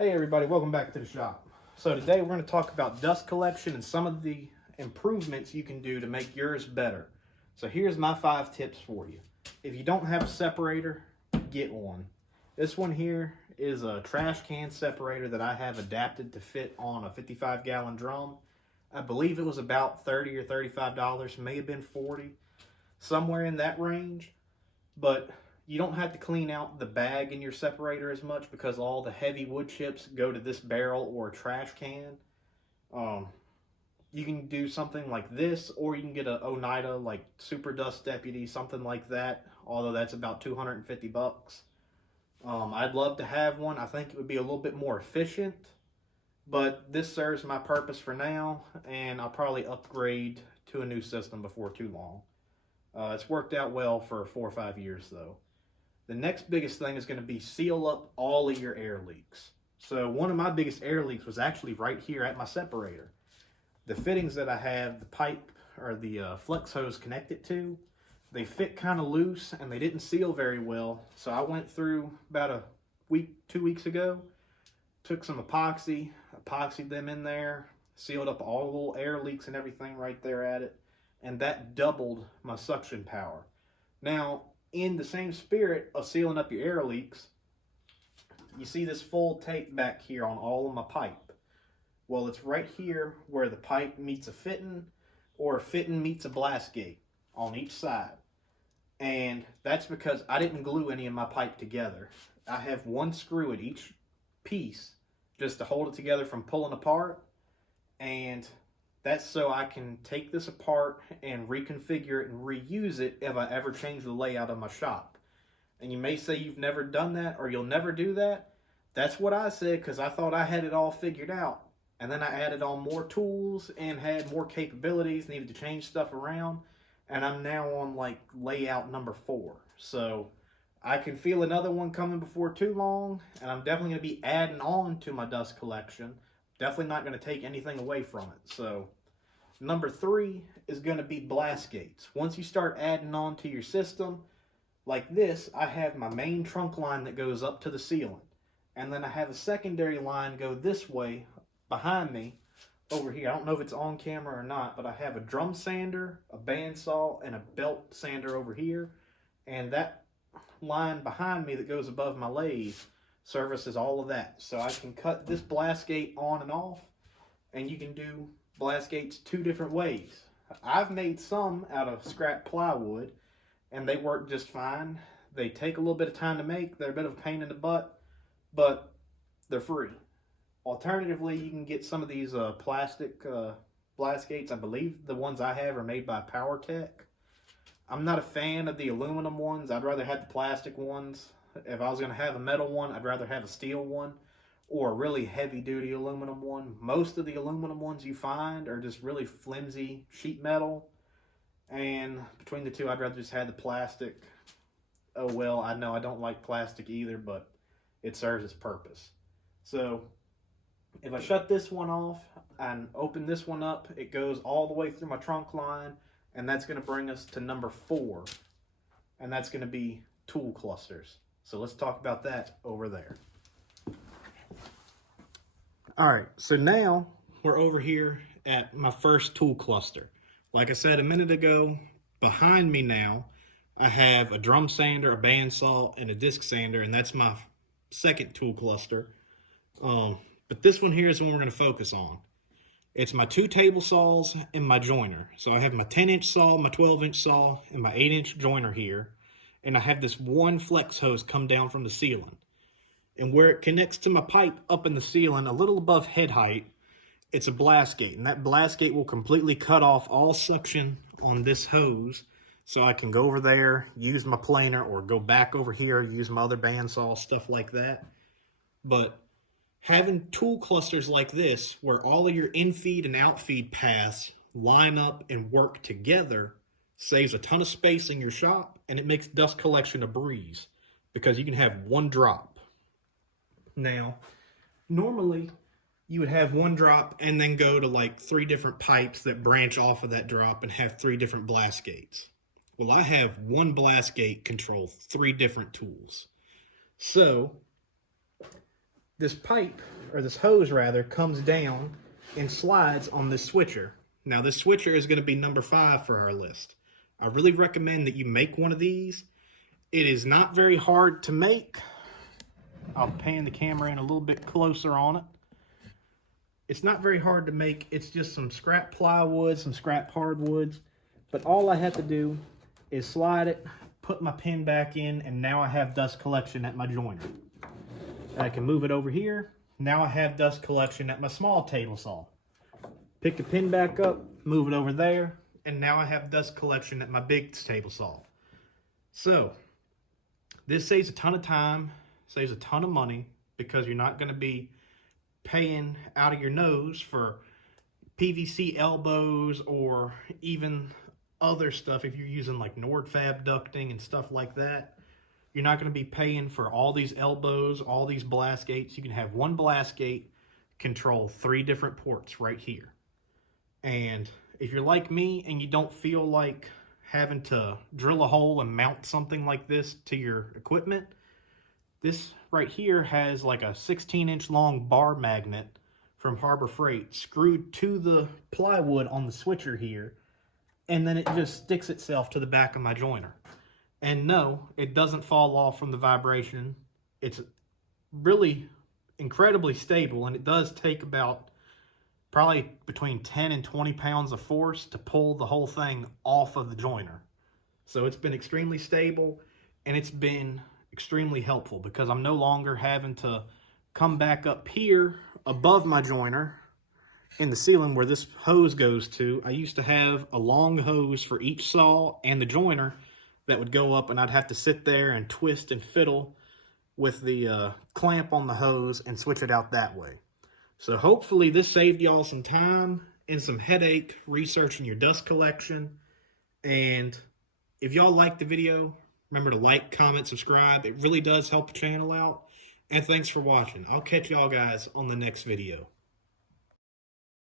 Hey everybody, welcome back to the shop. So today we're going to talk about dust collection and some of the improvements you can do to make yours better. So here's my 5 tips for you. If you don't have a separator, get one. This one here is a trash can separator that I have adapted to fit on a 55-gallon drum. I believe it was about $30 or $35, may have been $40, somewhere in that range. But you don't have to clean out the bag in your separator as much because all the heavy wood chips go to this barrel or trash can. You can do something like this, or you can get a Oneida like Super Dust Deputy, something like that, although that's about 250 bucks. I'd love to have one. I think it would be a little bit more efficient, but this serves my purpose for now, and I'll probably upgrade to a new system before too long. It's worked out well for 4 or 5 years though. The next biggest thing is going to be seal up all of your air leaks. So one of my biggest air leaks was actually right here at my separator. The fittings that I have, the pipe or the flex hose connected to, they fit kind of loose and they didn't seal very well. So I went through about a week, 2 weeks ago, took some epoxied them in there, sealed up all the little air leaks and everything right there at it, and that doubled my suction power. Now, in the same spirit of sealing up your air leaks, you see this full tape back here on all of my pipe. Well, it's right here where the pipe meets a fitting or a fitting meets a blast gate on each side. And that's because I didn't glue any of my pipe together. I have one screw at each piece just to hold it together from pulling apart. And that's so I can take this apart and reconfigure it and reuse it if I ever change the layout of my shop. And you may say you've never done that or you'll never do that. That's what I said because I thought I had it all figured out. And then I added on more tools and had more capabilities, needed to change stuff around. And I'm now on like layout number 4. So I can feel another one coming before too long. And I'm definitely going to be adding on to my dust collection. Definitely not going to take anything away from it. So number 3 is going to be blast gates. Once you start adding on to your system, like this, I have my main trunk line that goes up to the ceiling. And then I have a secondary line go this way behind me over here. I don't know if it's on camera or not, but I have a drum sander, a bandsaw, and a belt sander over here. And that line behind me that goes above my lathe services all of that. So I can cut this blast gate on and off, and you can do blast gates 2 different ways. I've made some out of scrap plywood, and they work just fine. They take a little bit of time to make. They're a bit of a pain in the butt, but they're free. Alternatively, you can get some of these plastic blast gates. I believe the ones I have are made by PowerTech. I'm not a fan of the aluminum ones. I'd rather have the plastic ones. If I was going to have a metal one, I'd rather have a steel one or a really heavy-duty aluminum one. Most of the aluminum ones you find are just really flimsy sheet metal. And between the two, I'd rather just have the plastic. Oh, well, I know I don't like plastic either, but it serves its purpose. So if I shut this one off and open this one up, it goes all the way through my trunk line, and that's going to bring us to number 4, and that's going to be tool clusters. So let's talk about that over there. All right, so now we're over here at my first tool cluster. Like I said a minute ago, behind me now, I have a drum sander, a bandsaw, and a disc sander, and that's my second tool cluster. But this one here is the one we're going to focus on. It's my 2 table saws and my joiner. So I have my 10-inch saw, my 12-inch saw, and my 8-inch joiner here. And I have this one flex hose come down from the ceiling. And where it connects to my pipe up in the ceiling, a little above head height, it's a blast gate. And that blast gate will completely cut off all suction on this hose. So I can go over there, use my planer, or go back over here, use my other bandsaw, stuff like that. But having tool clusters like this, where all of your infeed and outfeed paths line up and work together, saves a ton of space in your shop, and it makes dust collection a breeze because you can have one drop. Now, normally you would have one drop and then go to like 3 different pipes that branch off of that drop and have 3 different blast gates. Well, I have one blast gate control 3 different tools. So this pipe, or this hose rather, comes down and slides on this switcher. Now this switcher is going to be number 5 for our list. I really recommend that you make one of these. It is not very hard to make. I'll pan the camera in a little bit closer on it. It's not very hard to make. It's just some scrap plywood, some scrap hardwoods. But all I have to do is slide it, put my pin back in, and now I have dust collection at my joiner. I can move it over here. Now I have dust collection at my small table saw. Pick the pin back up, move it over there, and now I have dust collection at my big table saw. So, this saves a ton of time, saves a ton of money, because you're not going to be paying out of your nose for PVC elbows or even other stuff. If you're using like Nordfab ducting and stuff like that, you're not going to be paying for all these elbows, all these blast gates. You can have one blast gate control 3 different ports right here. And if you're like me and you don't feel like having to drill a hole and mount something like this to your equipment, this right here has like a 16-inch long bar magnet from Harbor Freight screwed to the plywood on the switcher here, and then it just sticks itself to the back of my joiner. And no, it doesn't fall off from the vibration. It's really incredibly stable, and it does take about probably between 10 and 20 pounds of force to pull the whole thing off of the joiner. So it's been extremely stable, and it's been extremely helpful because I'm no longer having to come back up here above my joiner in the ceiling where this hose goes to. I used to have a long hose for each saw and the joiner that would go up, and I'd have to sit there and twist and fiddle with the clamp on the hose and switch it out that way. So hopefully this saved y'all some time and some headache researching your dust collection. And if y'all liked the video, remember to like, comment, subscribe. It really does help the channel out. And thanks for watching. I'll catch y'all guys on the next video.